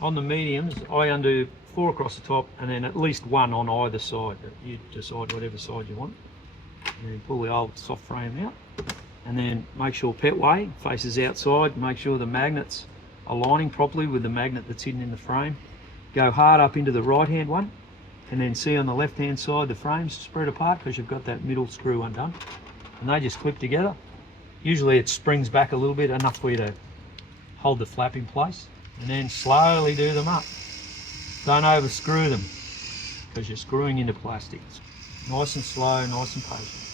On the mediums, I undo 4 across the top and then at least 1 on either side. You decide whatever side you want. And then pull the old soft frame out. And then make sure Petway faces outside. Make sure the magnets are aligning properly with the magnet that's hidden in the frame. Go hard up into the right hand one. And then see on the left hand side the frames spread apart because you've got that middle screw undone. And they just clip together. Usually it springs back a little bit, enough for you to hold the flap in place. And then slowly do them up. Don't overscrew them because you're screwing into plastic. Nice and slow, nice and patient.